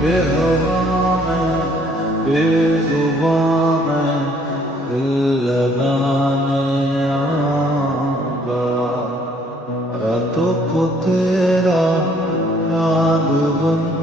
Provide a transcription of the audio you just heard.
बेहवा में बेजुबान में दिल लगाने आऊंगा। रातों को तेरा याद बन